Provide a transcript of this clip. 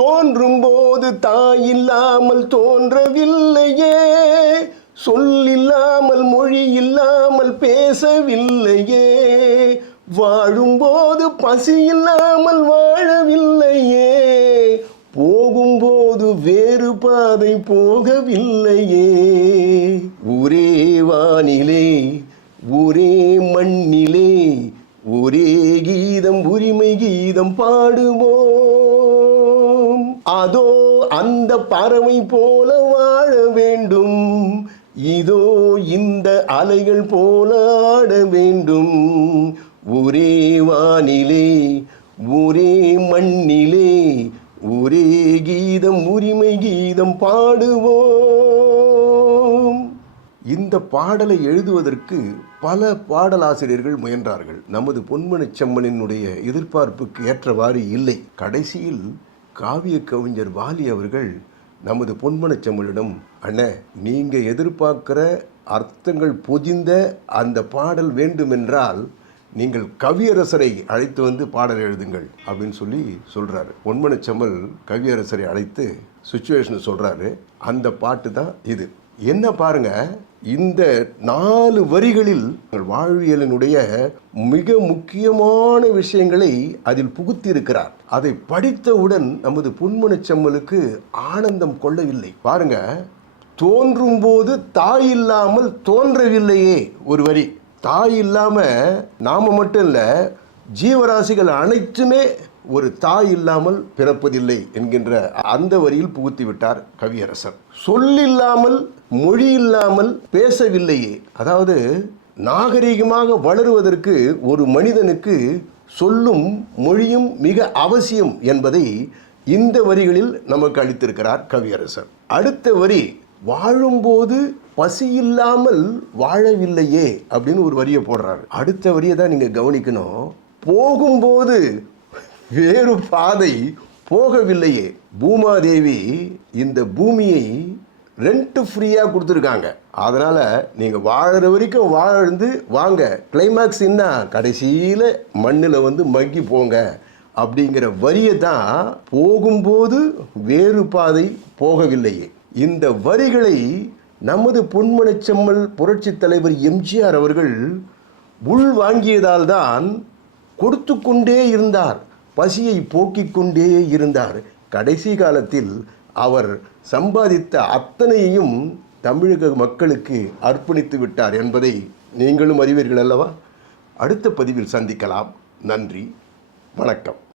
தோன்றும் போது தாயில்லாமல் தோன்றவில்லையே. சொல்லில்லாமல் மொழி இல்லாமல் பேசவில்லையே. வாழும்போது பசி இல்லாமல் வாழவில்லையே. போகும்போது வேறு பாதை போகவில்லையே. ஒரே வானிலே ஒரே மண்ணிலே ஒரே கீதம் உரிமை கீதம் பாடுவோம். அதோ அந்த பறவை போல வாழ வேண்டும். இதோ இந்த அலைகள் போல ஆட வேண்டும். ஒரே வானிலே ஒரே மண்ணிலே ஒரே கீதம் உரிமை கீதம் பாடுவோம். இந்த பாடலை எழுதுவதற்கு பல பாடலாசிரியர்கள் முயன்றார்கள். நமது பொன்மனச் செம்மனினுடைய எதிர்பார்ப்புக்கு ஏற்றவாறு இல்லை. கடைசியில் காவிய கவிஞர் வாலி அவர்கள் நமது பொன்மனச்சமிழிடம் அண்ணே நீங்கள் எதிர்பார்க்குற அர்த்தங்கள் பொதிந்த அந்த பாடல் வேண்டுமென்றால் நீங்கள் கவியரசரை அழைத்து வந்து பாடல் எழுதுங்கள் அப்படின்னு சொல்லி சொல்கிறாரு பொன்மனச்செம்மல் கவியரசரை அழைத்து சுச்சுவேஷனை சொல்கிறாரு அந்த பாட்டு தான் இது. என்ன பாருங்க இந்த நாலு வரிகளில் வாழ்வியலினுடைய மிக முக்கியமான விஷயங்களை அதில் புகுத்தியிருக்கிறார். அதை படித்தவுடன் நமது புன்முனச்சம்மலுக்கு ஆனந்தம் கொள்ளவில்லை. பாருங்க தோன்றும் போது தாய் இல்லாமல் தோன்றவில்லையே ஒரு வரி. தாய் இல்லாம நாம மட்டும் இல்லை ஜீவராசிகள் அனைத்துமே ஒரு தாய் இல்லாமல் பிறப்பதில்லை என்கின்ற அந்த வரியில் புகுத்தி விட்டார் கவியரசர். சொல்லில்லாமல் மொழி இல்லாமல் பேசவில்லையே. அதாவது நாகரிகமாக வளருவதற்கு ஒரு மனிதனுக்கு சொல்லும் மொழியும் மிக அவசியம் என்பதை இந்த வரிகளில் நமக்கு அளித்திருக்கிறார் கவியரசர். அடுத்த வரி வாழும்போது பசி இல்லாமல் வாழவில்லையே அப்படின்னு ஒரு வரியை போடுறாரு. அடுத்த வரியை தான் நீங்க கவனிக்கணும். போகும்போது வேறு பாதை போகவில்லையே. பூமாதேவி இந்த பூமியை ரெண்ட்டு ஃப்ரீயாக கொடுத்துருக்காங்க. அதனால் நீங்கள் வாழற வரைக்கும் வாழ்ந்து வாங்க. கிளைமேக்ஸ் என்ன கடைசியில் மண்ணில் வந்து மக்கி போங்க அப்படிங்கிற வரியை தான் போகும்போது வேறு பாதை போகவில்லையே. இந்த வரிகளை நமது பொன்மனச்செம்மல் புரட்சித் தலைவர் எம்ஜிஆர் அவர்கள் உள் வாங்கியதால் தான் கொடுத்து கொண்டே இருந்தார். பசியை போக்கிக் கொண்டே இருந்தார். கடைசி காலத்தில் அவர் சம்பாதித்த அத்தனையையும் தமிழக மக்களுக்கு அர்ப்பணித்து விட்டார் என்பதை நீங்களும் அறிவீர்கள் அல்லவா? அடுத்த பதிவில் சந்திக்கலாம். நன்றி. வணக்கம்.